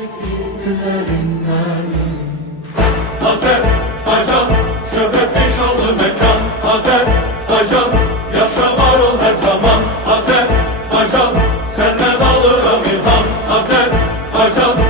şekildilerim benim. Azerbaycan şöhrətli şanlı mekan, Azerbaycan yaşa var ol her zaman, Azerbaycan senden alırım ilham, Azerbaycan